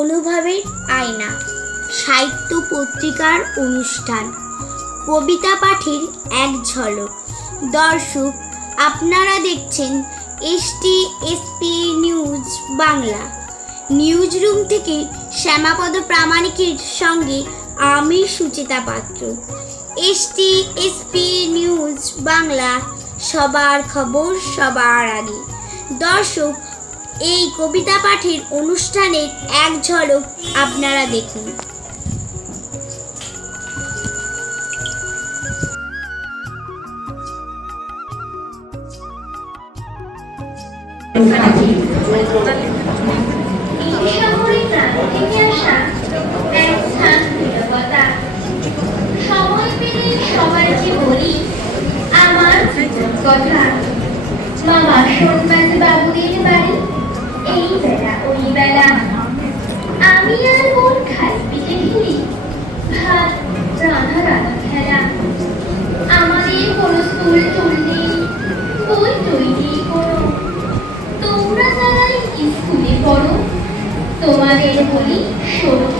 অনুভবের আয়না, সাহিত্য পত্রিকার অনুষ্ঠান, কবিতা পাঠের এক ঝলক। দর্শক, আপনারা দেখছেন ST SP news Bangla. Newsroom থেকে শ্যামাপদ প্রামাণিকের সঙ্গে আমি সুচিতা পাত্র। এসটি এসপি নিউজ বাংলা, সবার খবর সবার আগে। দর্শক এই কবিতা পাঠের অনুষ্ঠানের এক ঝলক আপনারা দেখুন। আমি আর বোন পিঠে ঘিরি ভাত রাধা রাধা খেলা। আমাদের কোনো স্কুল টুল নেই বই তৈরি করো। তোমরা যারাই স্কুলে পড়ো, তোমাদের বলি শোনো।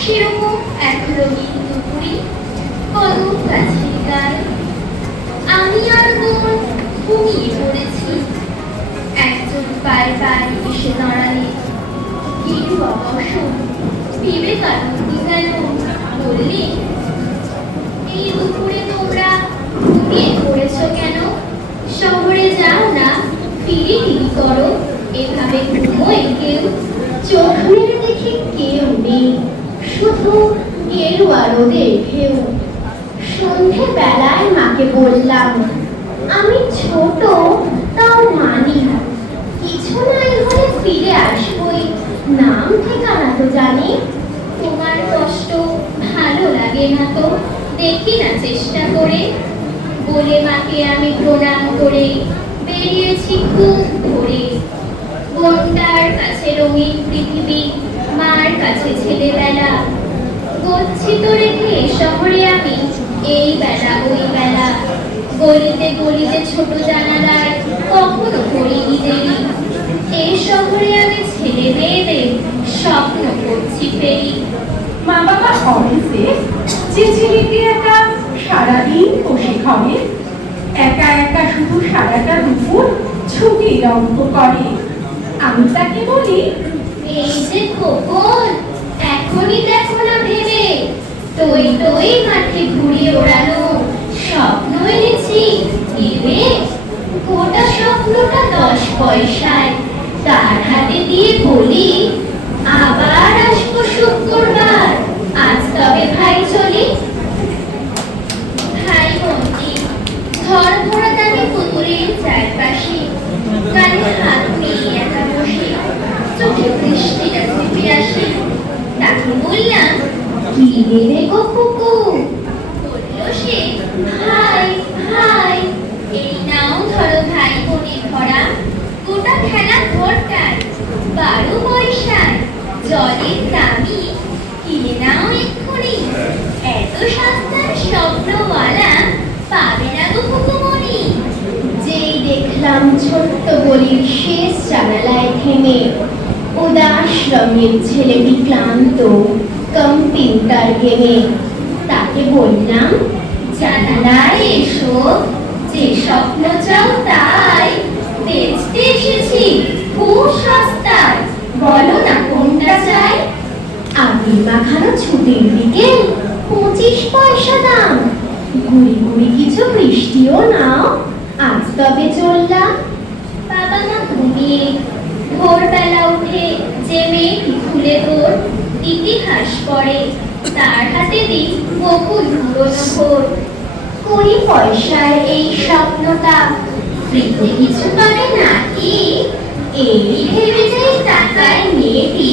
সেরকম এক রঙিন দুপুরি কদম গাছের গায়ে। আমি আর বোন ঘুমিয়ে পড়েছি। একজন পায়ে পায়ে এসে দাঁড়ালে গিরু অবসর বিবেকানন্দ যেন বললে এই দুপুরে তোমরা ঘুমিয়ে পড়েছ কেন শহরে যাও না ফিরে টিভি করো এভাবে ঘুমোয় কেউ চোখ মেলে দেখে কেউ নেই শুধু গেরুয়া রোদের ঢেউ সন্ধে বেলায় মাকে বললাম, আমি ছোট, তাও মানি কিছু নাই হলে ফিরে আসবই। নাম ঠিকানা তো জানি। তোমার কষ্ট ভালো লাগে না তো? দেখি না চেষ্টা করে। বলে মাকে আমি প্রণাম করে বেরিয়েছি খুব ভোরে। বোনটার কাছে রঙিন পৃথিবী, মার কাছে ছেলেবেলা। গচ্ছিত রেখে শহরে আমি এই বেলা ওই বেলা। গলিতে গলিতে ছোট জানালায় কখনো করিনি দেরি। এই শহরে আমি ছেলে মেয়েদের স্বপ্ন করছি ফেরি মা বাবা অফিসে যে ছেলেটি একা সারাদিন বসে খাবে একা একা শুধু সারাটা দুপুর ছুটির রঙ্গ করে। আমি তাকে বলি, এই যে খোকন, এখনই দেখো না ভেবে। টই টই মাঠে ঘুরিয়ে ওড়ানো স্বপ্ন এনেছি এবে গোটা স্বপ্নটা দশ পয়সায় তার হাতে দিয়ে বলি আবার আসব শুক্রবার আজ তবে ভাই চলি ভাই বোনটি ঘর ভরা দামি পুকুরের চারপাশে গালে হাত নিয়ে একা বসে চোখে বৃষ্টির স্মৃতি আসে তাকে বললাম কি দেবে গো কুকু বলল সে ভাই ভাই এই নাও ধরো ভাই বোনে ভরা গোটা খেলা ঘরটায় বারো পয়সায় জলের দামি নাও এত কম্পিউটার গেমে তাকে বললাম জানালায় এসো, যে স্বপ্ন চাও তাই। বেচতে এসেছি খুব সস্তায় বলো না কোনটা চাই আবির ছুটির দিকে পঁচিশ পয়সা দাম। গুড়ি গুড়ি কিছু বৃষ্টিও নাও, আজ তবে চললাম। বাবা মা ঘুমিয়ে ভোরবেলা উঠে যে মেয়েটি খুলে তোর ইতিহাস পড়ে, তার হাতে দিই বকুল পুরনো ভোর। কুড়ি পয়সার এই স্বপ্নটা ফ্রিতে কিছু পাবে নাকি? এই ভেবে যাই টাকায় মেয়েটি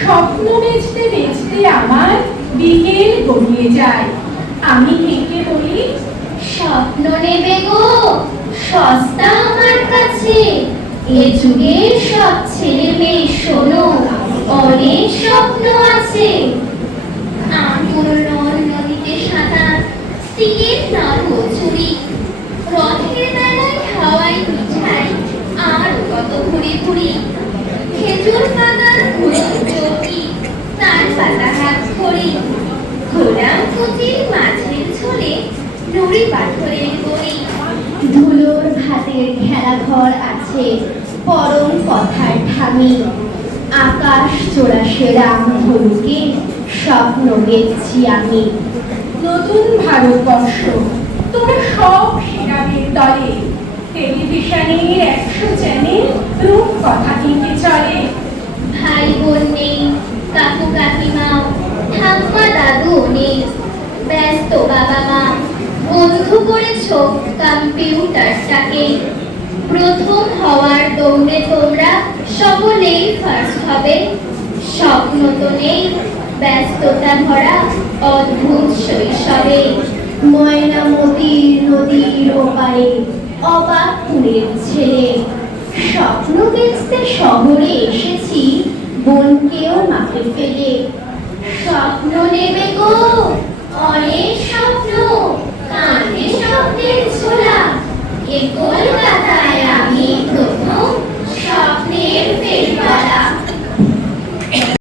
স্বপ্ন বেচতে বেচতে আমার বিকেল গড়িয়ে যায়। আমি হেঁটে বলি, স্বপ্ন নেবে গো, সস্তা আমার কাছে। এ সব ছেলে মেয়ে শোনো, অনেক স্বপ্ন আছে। আঙুর নদ নদীতে সাঁতার চুরি রথের হাওয়াই মিঠাই, আর কত ঘুরি ঘুরি। খেজুর পাতার করি। ঘোড়াম কুচির মাছের ঝোলে নুড়ি পাথরের গড়ি ধুলোর ভাতের ঘেরাঘর আছে পরম কথার ঠামি আকাশ চোরা সেরাম ধনুকে স্বপ্ন দেখছি আমি। নতুন ভারতবর্ষ, তোমরা সব সেরাদের দলে। টেলিভিশনের একশো চ্যানেল রূপ কথা কিনতে চলে। ভাই বোন নেই কাকু কাকিমাও ঠাম্মা দাদু নেই ব্যস্ত বাবা মা, বন্ধু করেছ কম্পিউটারটাকে। প্রথম হওয়ার দৌড়ে তোমরা সকলেই ফার্স্ট হবে। স্বপ্ন তো নেই, ব্যস্ততা ভরা অদ্ভুত শৈশবে। ময়নামতি নদীর ওপারে অবাক ফুলের ছেলে। স্বপ্ন দেখতে শহরে এসেছি, বোনকেও মাকে ফেলে। স্বপ্ন নেবে গো অনেক স্বপ্ন কাঁধে স্বপ্নের ছোলা এ কলকাতা